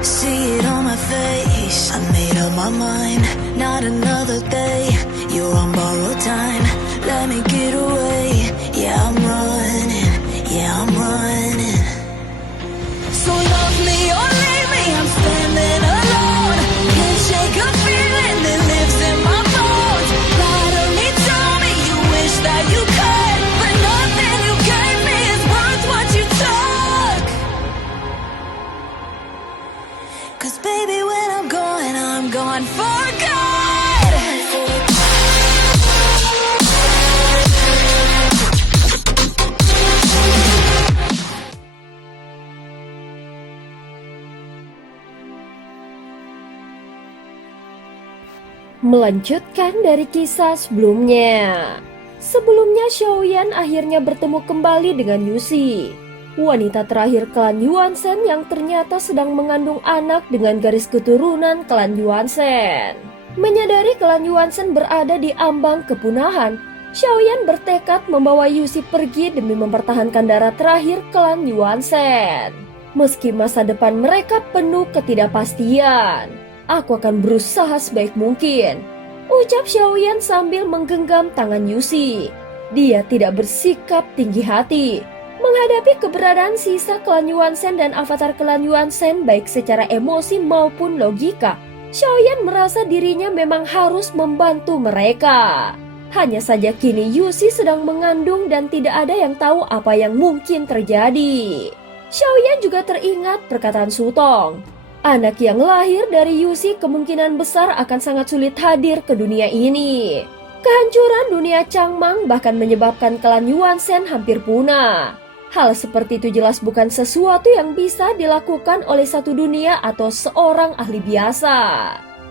See it on my face, I made up my mind. Not another day, you're on borrowed time. Let me get away, yeah I'm running, yeah I'm running. So love me or leave me, I'm standing alone. Can't shake a feeling that lives in my bones. Lie to me, tell me you wish that you could, but nothing you gave me is worth what you took. 'Cause baby when I'm gone for good. Melanjutkan dari kisah sebelumnya. Sebelumnya Xiaoyan akhirnya bertemu kembali dengan Yuxi, wanita terakhir klan Yuanzhen yang ternyata sedang mengandung anak dengan garis keturunan klan Yuanzhen. Menyadari klan Yuanzhen berada di ambang kepunahan, Xiaoyan bertekad membawa Yuxi pergi demi mempertahankan darah terakhir klan Yuanzhen. Meski masa depan mereka penuh ketidakpastian, aku akan berusaha sebaik mungkin, ucap Xiaoyan sambil menggenggam tangan Yuxi. Dia tidak bersikap tinggi hati menghadapi keberadaan sisa klan Yuanzhen dan avatar klan Yuanzhen baik secara emosi maupun logika. Xiaoyan merasa dirinya memang harus membantu mereka. Hanya saja kini Yuxi sedang mengandung dan tidak ada yang tahu apa yang mungkin terjadi. Xiaoyan juga teringat perkataan Sutong. Anak yang lahir dari Yuxi kemungkinan besar akan sangat sulit hadir ke dunia ini. Kehancuran dunia Changmang bahkan menyebabkan klan Yuanzhen hampir punah. Hal seperti itu jelas bukan sesuatu yang bisa dilakukan oleh satu dunia atau seorang ahli biasa.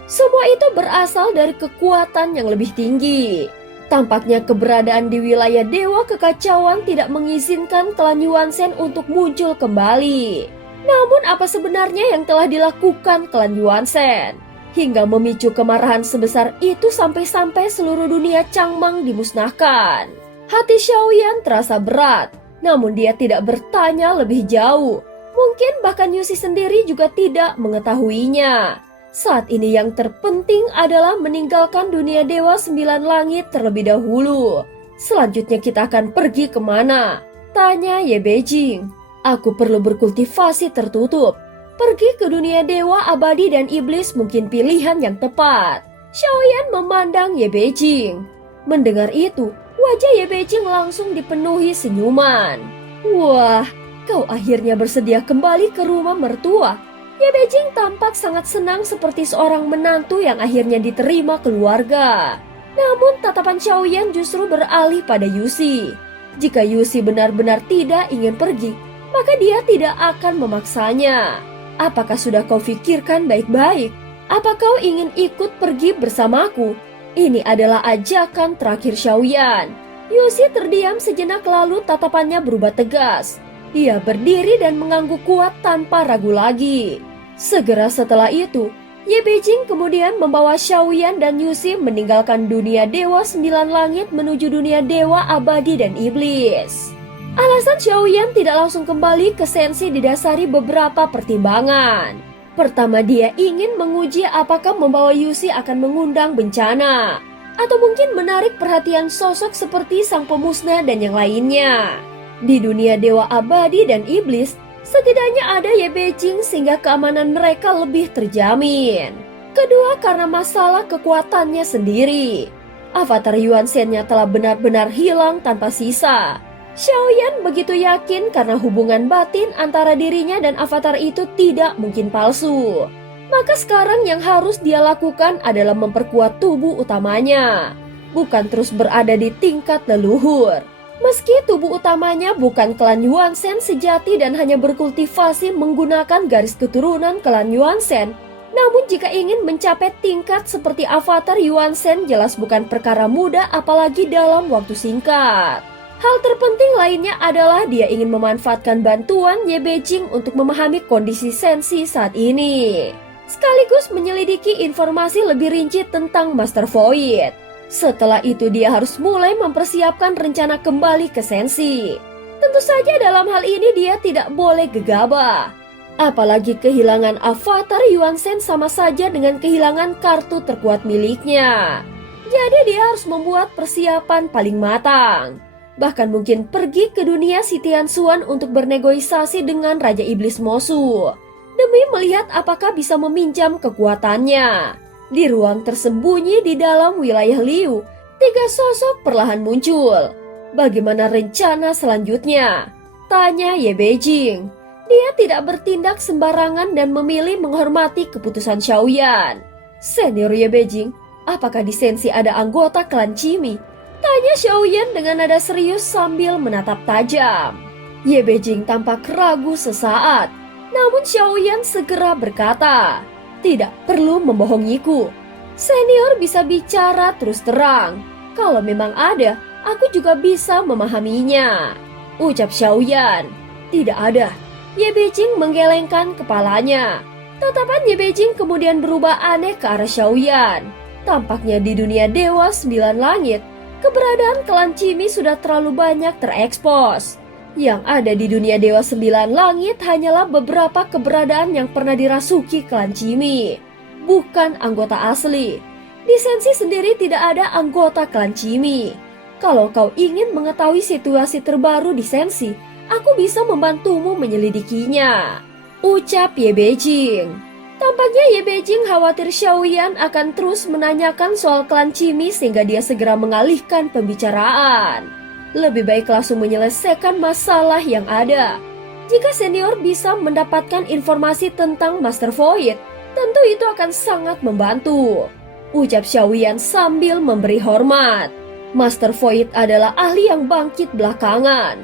Semua itu berasal dari kekuatan yang lebih tinggi. Tampaknya keberadaan di wilayah Dewa Kekacauan tidak mengizinkan klan Yuanzhen untuk muncul kembali. Namun apa sebenarnya yang telah dilakukan klan Yuanzhen hingga memicu kemarahan sebesar itu sampai-sampai seluruh dunia Changmang dimusnahkan? Hati Xiaoyan terasa berat, namun dia tidak bertanya lebih jauh. Mungkin bahkan Yuxi sendiri juga tidak mengetahuinya. Saat ini yang terpenting adalah meninggalkan dunia Dewa Sembilan Langit terlebih dahulu. Selanjutnya kita akan pergi kemana? Tanya Ye Beijing. Aku perlu berkultivasi tertutup. Pergi ke dunia dewa abadi dan iblis mungkin pilihan yang tepat. Xiaoyan memandang Ye Beijing. Mendengar itu, wajah Ye Beijing langsung dipenuhi senyuman. Wah, kau akhirnya bersedia kembali ke rumah mertua. Ye Beijing tampak sangat senang seperti seorang menantu yang akhirnya diterima keluarga. Namun tatapan Xiaoyan justru beralih pada Yuxi. Jika Yuxi benar-benar tidak ingin pergi, maka dia tidak akan memaksanya. Apakah sudah kau pikirkan baik-baik? Apa kau ingin ikut pergi bersamaku? Ini adalah ajakan terakhir Xiaoyan. Yuxi terdiam sejenak lalu tatapannya berubah tegas. Dia berdiri dan mengangguk kuat tanpa ragu lagi. Segera setelah itu, Ye Beijing kemudian membawa Xiaoyan dan Yuxi meninggalkan dunia Dewa Sembilan Langit menuju dunia Dewa Abadi dan Iblis. Alasan Xiaoyan tidak langsung kembali ke Sensi didasari beberapa pertimbangan. Pertama, dia ingin menguji apakah membawa Yuxi akan mengundang bencana, atau mungkin menarik perhatian sosok seperti sang pemusnah dan yang lainnya. Di dunia Dewa Abadi dan Iblis, setidaknya ada Ye Beijing sehingga keamanan mereka lebih terjamin. Kedua, karena masalah kekuatannya sendiri. Avatar Yuanzhen-nya telah benar-benar hilang tanpa sisa. Xiaoyan begitu yakin karena hubungan batin antara dirinya dan avatar itu tidak mungkin palsu. Maka sekarang yang harus dia lakukan adalah memperkuat tubuh utamanya, bukan terus berada di tingkat leluhur. Meski tubuh utamanya bukan klan Yuanzhen sejati dan hanya berkultivasi menggunakan garis keturunan klan Yuanzhen, namun jika ingin mencapai tingkat seperti avatar Yuanzhen jelas bukan perkara mudah apalagi dalam waktu singkat. Hal terpenting lainnya adalah dia ingin memanfaatkan bantuan Ye Beijing untuk memahami kondisi Sensi saat ini, sekaligus menyelidiki informasi lebih rinci tentang Master Void. Setelah itu dia harus mulai mempersiapkan rencana kembali ke Sensi. Tentu saja dalam hal ini dia tidak boleh gegabah. Apalagi kehilangan avatar Yuan Shen sama saja dengan kehilangan kartu terkuat miliknya. Jadi dia harus membuat persiapan paling matang. Bahkan mungkin pergi ke dunia si Tianxuan untuk bernegosiasi dengan Raja Iblis Mosu, demi melihat apakah bisa meminjam kekuatannya. Di ruang tersembunyi di dalam wilayah Liu, 3 sosok perlahan muncul. Bagaimana rencana selanjutnya? Tanya Ye Beijing. Dia tidak bertindak sembarangan dan memilih menghormati keputusan Xiaoyan. Senior Ye Beijing, apakah di Sensi ada anggota klan Cimi? Tanya Xiaoyan dengan nada serius sambil menatap tajam. Ye Beijing tampak ragu sesaat, namun Xiaoyan segera berkata, "Tidak perlu membohongiku. Senior bisa bicara terus terang. Kalau memang ada, aku juga bisa memahaminya." Ucap Xiaoyan. "Tidak ada." Ye Beijing menggelengkan kepalanya. Tatapan Ye Beijing kemudian berubah aneh ke arah Xiaoyan. Tampaknya di dunia Dewa 9 Langit, keberadaan klan Cimi sudah terlalu banyak terekspos. Yang ada di dunia Dewa 9 Langit hanyalah beberapa keberadaan yang pernah dirasuki klan Cimi, bukan anggota asli. Di Sensi sendiri tidak ada anggota klan Cimi. Kalau kau ingin mengetahui situasi terbaru di Sensi, aku bisa membantumu menyelidikinya, ucap Ye Beijing. Tampaknya Ye Beijing khawatir Xiaoyan akan terus menanyakan soal klan Cimi sehingga dia segera mengalihkan pembicaraan. Lebih baik langsung menyelesaikan masalah yang ada. Jika senior bisa mendapatkan informasi tentang Master Void, tentu itu akan sangat membantu, ucap Xiaoyan sambil memberi hormat. Master Void adalah ahli yang bangkit belakangan.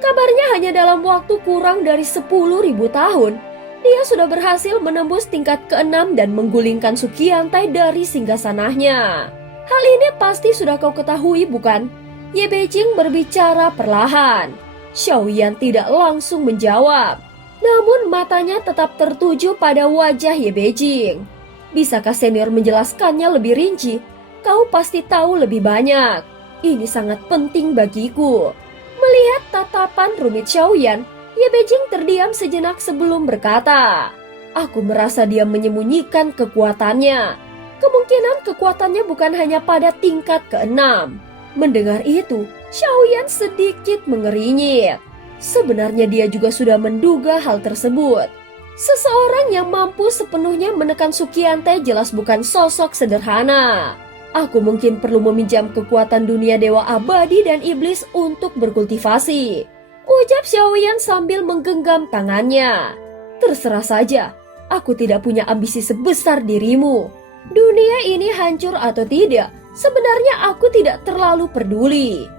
Kabarnya hanya dalam waktu kurang dari 10.000 tahun, dia sudah berhasil menembus tingkat ke-6 dan menggulingkan Suqiantai dari singgasananya. Hal ini pasti sudah kau ketahui, bukan? Ye Beijing berbicara perlahan. Xiaoyan tidak langsung menjawab, namun matanya tetap tertuju pada wajah Ye Beijing. Bisakah senior menjelaskannya lebih rinci? Kau pasti tahu lebih banyak. Ini sangat penting bagiku. Melihat tatapan rumit Xiaoyan, Ye Beijing terdiam sejenak sebelum berkata, "Aku merasa dia menyembunyikan kekuatannya. Kemungkinan kekuatannya bukan hanya pada tingkat ke-6. Mendengar itu, Xiaoyan sedikit mengerinyit. Sebenarnya dia juga sudah menduga hal tersebut. Seseorang yang mampu sepenuhnya menekan Suqiantai jelas bukan sosok sederhana. Aku mungkin perlu meminjam kekuatan dunia Dewa Abadi dan Iblis untuk berkultivasi," ucap Xiaoyan sambil menggenggam tangannya. "Terserah saja, aku tidak punya ambisi sebesar dirimu. Dunia ini hancur atau tidak, sebenarnya aku tidak terlalu peduli,"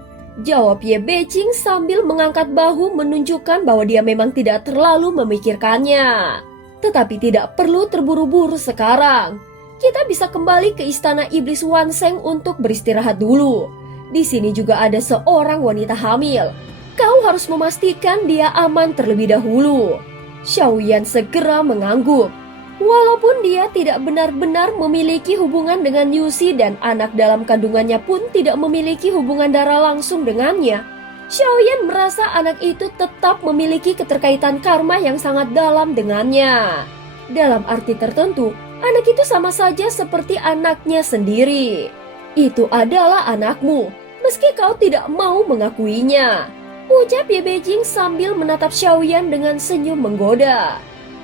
jawab Ye Beijing sambil mengangkat bahu menunjukkan bahwa dia memang tidak terlalu memikirkannya. "Tetapi tidak perlu terburu-buru sekarang. Kita bisa kembali ke istana iblis Wanseng untuk beristirahat dulu. Di sini juga ada seorang wanita hamil. Kau harus memastikan dia aman terlebih dahulu." Xiaoyan segera mengangguk. Walaupun dia tidak benar-benar memiliki hubungan dengan Yuxi dan anak dalam kandungannya pun tidak memiliki hubungan darah langsung dengannya, Xiaoyan merasa anak itu tetap memiliki keterkaitan karma yang sangat dalam dengannya. Dalam arti tertentu, anak itu sama saja seperti anaknya sendiri. Itu adalah anakmu, meski kau tidak mau mengakuinya, ucap Ye Beijing sambil menatap Xiaoyan dengan senyum menggoda.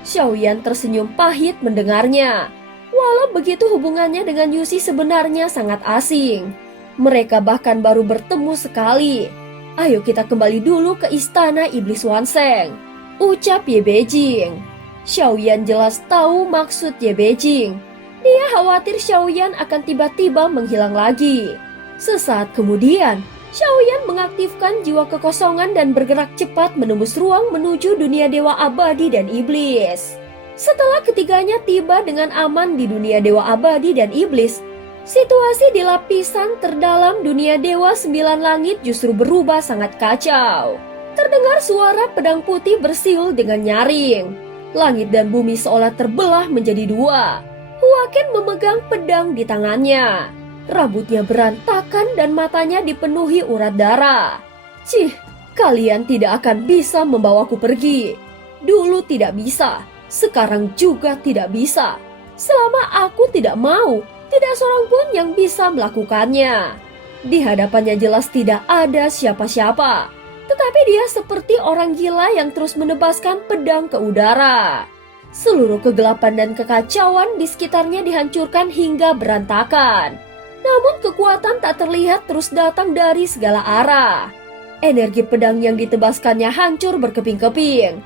Xiaoyan tersenyum pahit mendengarnya. Walau begitu hubungannya dengan Yuxi sebenarnya sangat asing. Mereka bahkan baru bertemu sekali. "Ayo kita kembali dulu ke istana iblis Wanseng," ucap Ye Beijing. Xiaoyan jelas tahu maksud Ye Beijing. Dia khawatir Xiaoyan akan tiba-tiba menghilang lagi. Sesaat kemudian, Xiaoyan mengaktifkan jiwa kekosongan dan bergerak cepat menembus ruang menuju dunia Dewa Abadi dan Iblis. Setelah ketiganya tiba dengan aman di dunia Dewa Abadi dan Iblis, situasi di lapisan terdalam dunia Dewa 9 Langit justru berubah sangat kacau. Terdengar suara pedang putih bersiul dengan nyaring. Langit dan bumi seolah terbelah menjadi dua. Huaken memegang pedang di tangannya. Rambutnya berantakan dan matanya dipenuhi urat darah. "Cih, kalian tidak akan bisa membawaku pergi. Dulu tidak bisa, Sekarang juga tidak bisa. Selama aku tidak mau, tidak seorang pun yang bisa melakukannya. Di hadapannya jelas tidak ada siapa-siapa. Tetapi dia seperti orang gila yang terus menebaskan pedang ke udara. Seluruh kegelapan dan kekacauan di sekitarnya dihancurkan hingga berantakan. Namun kekuatan tak terlihat terus datang dari segala arah. Energi pedang yang ditebaskannya hancur berkeping-keping.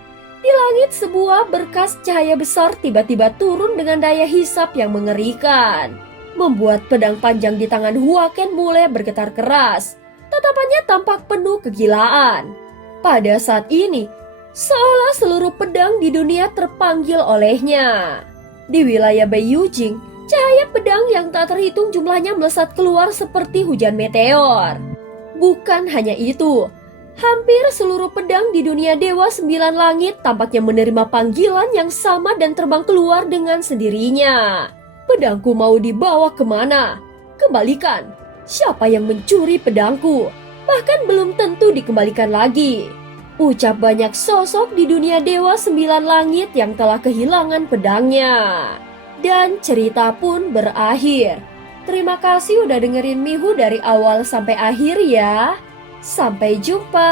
Di langit sebuah berkas cahaya besar tiba-tiba turun dengan daya hisap yang mengerikan. Membuat pedang panjang di tangan Huaken mulai bergetar keras. Tatapannya tampak penuh kegilaan. Pada saat ini, seolah seluruh pedang di dunia terpanggil olehnya. Di wilayah Beiyujing, cahaya pedang yang tak terhitung jumlahnya melesat keluar seperti hujan meteor. Bukan hanya itu, hampir seluruh pedang di dunia Dewa Sembilan Langit tampaknya menerima panggilan yang sama dan terbang keluar dengan sendirinya. Pedangku mau dibawa kemana? Kembalikan. Siapa yang mencuri pedangku? Bahkan belum tentu dikembalikan lagi. Ucap banyak sosok di dunia Dewa Sembilan Langit yang telah kehilangan pedangnya. Dan cerita pun berakhir. Terima kasih udah dengerin Mihu dari awal sampai akhir ya. Sampai jumpa.